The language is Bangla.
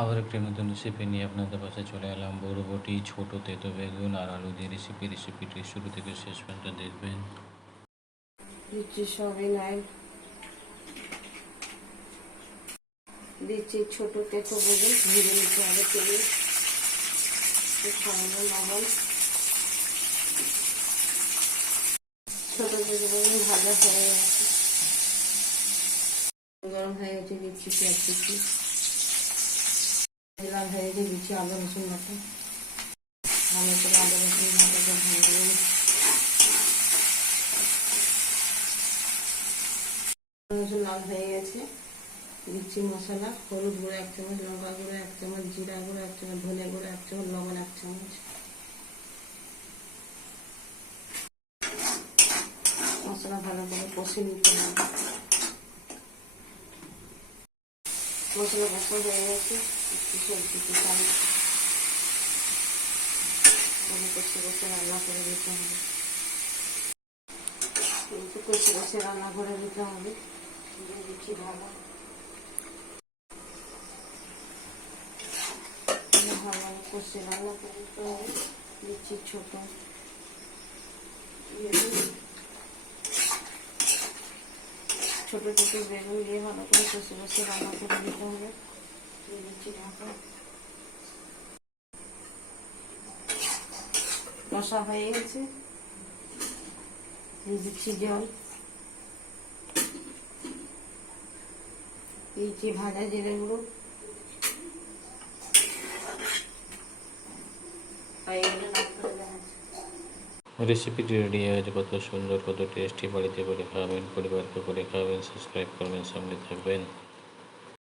আবার একটি নতুন রেসিপি নিয়ে আপনাদের পাশে চলে এলাম। বড়বটি ছোট তেতো বেগুন আর আলু দিয়ে রেসিপি রেসিপিটি শুরু থেকে শেষ পর্যন্ত দেখবেন। দিচ্ছি সবই নাই। দিচ্ছি ছোট তেতো বেগুন ভেজে নিতে হবে তেলে। লবণ। ছোট তেতো বেগুন ভাজা হয়ে গেছে। গরম হয়ে গেছে দিচ্ছি পেঁয়াজ দিচ্ছি লাল হয়ে গেছে দিচ্ছি আদা রসুন বাটা। ভালো করে আদা রসুন বাটাটা নেব। রসুন লাল হয়ে গেছে। দিচ্ছি মশলা, হলুদ গুঁড়ো এক চামচ, লঙ্কা গুঁড়ো এক চামচ, জিরা গুঁড়ো এক চামচ, ধনে গুঁড়ো এক চামচ, লবণ এক চামচ। মশলা ভালো করে কষে নিতে হবে। মশলা কষা হয়ে গেছে, একটু সবজিতে চাল ভালো কষে কষে রান্না করে দিতে হবে। একটু কষে কষে রান্না করে দিতে হবে। দিচ্ছি ভালো ভালো কষে রান্না করে দিতে হবে। দিচ্ছি ছোট বেগুন। ছোট ছোট বেগুন দিয়ে ভালো করে কষে কষে রান্না করে দিতে হবে। ঢাকা। কষা হয়ে গেছে। দিয়ে দিচ্ছি জল। দিয়েছি ভাজা জিরে গুঁড়ো। হয়ে গেলে। রেসিপিটি রেডি হয়ে গেছে কত সুন্দর, কত টেস্টি বাড়িতে করে খাবেন পরিবারকে করে খাওয়াবেন সাবস্ক্রাইব করবেন সঙ্গে থাকবেন।